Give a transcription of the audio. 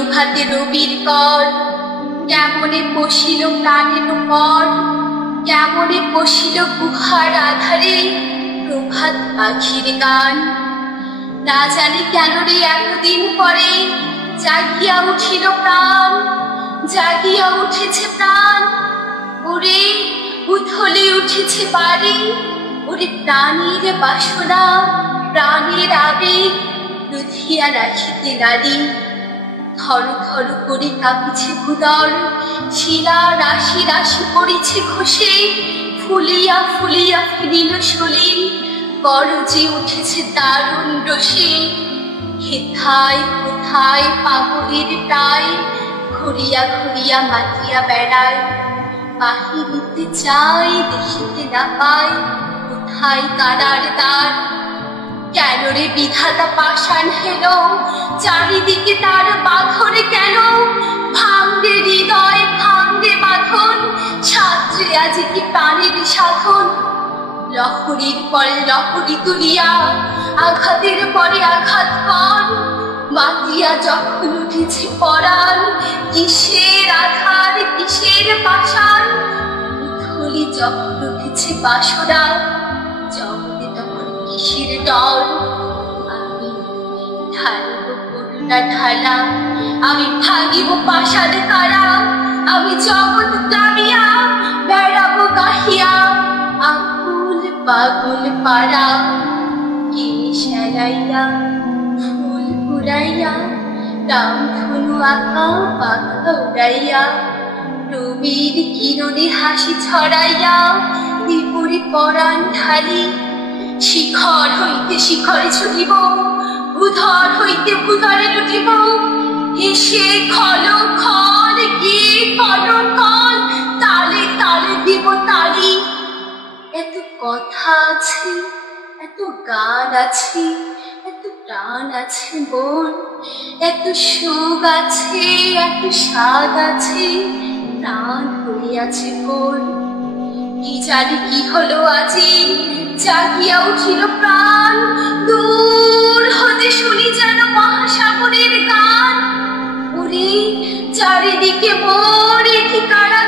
প্রভাতে রবির কর, কেমনে পশিল প্রাণের পর, কেমনে পশিল গুহার আধারে প্রভাত পাখির গান। না জানি কেন রে এতদিন পরে জাগিয়া উঠিল প্রাণ, জাগিয়া উঠেছে প্রাণ। ওরে উথলে উঠেছে বাড়ি, ওরে প্রাণীর বাসনা, প্রাণের আবেগ রুধিয়া রাখিতে নারী। থর থর করে কাঁপিছে ভূদল, শিলা রাশি রাশি পড়েছে খসে, ফুলিয়া ফুলিয়া ফিরিল সলিল, গরজে উঠেছে দারুণ রসে। হেথায় কোথায় পাগলের প্রায়, ঘুরিয়া ঘুরিয়া মাতিয়া বেড়ায়। বাহিরিতে চাই দেখিতে না পাই, কোথায় কারার দ্বার। কেন রে বিধাতা পাষাণ হেল, চারিদিকে তার বাঁধন কেন? ভাঙবে হৃদয় ভাঙবে বাঁধন, ছাত্রে আজি কি প্রাণের সাধন। লহরীর পরে লহরী তুলিয়া, আঘাতের পরে আঘাত কর। মাতিয়া যখন উঠেছে পরাণ, কিসের আধার কিসের পাষাণ। উথলি যখন উঠেছে বাসনা, জগতে তখন কিসের ডর। আমি ঢালিব করুণা ঢালা, আমি ভাঙিব পাষাণ কারা। আমি জগৎ দামিয়া বেড়াবো গাহিয়া, আকুল পাগল পাড়া। কে সেলাইয়া ফুল কুড়াইয়া, রামধনু আঁকা পাখা উড়াইয়া, রবির কিরণে হাসি ছড়াইয়া বিপরে পরাণ ঢালি। শিখর হইতে শিখরে ছুটিব, ভূধর হইতে ভূধরে লুটিব। এসে খল খল গিয়ে কল কল, তালে তালে দিব তালি। এত কথা আছে, এত গান আছে, এত প্রাণ আছে মন, এত সুখ আছে, এত স্বাদ আছে, প্রাণ হইয়াছে কোন। কি জানি কি হলো আজি, জাগিয়া উঠিল প্রাণ। দূর হতে শুনি যেন মহাসাগরের গান। ওরে চারিদিকে মোর ঠিকানা,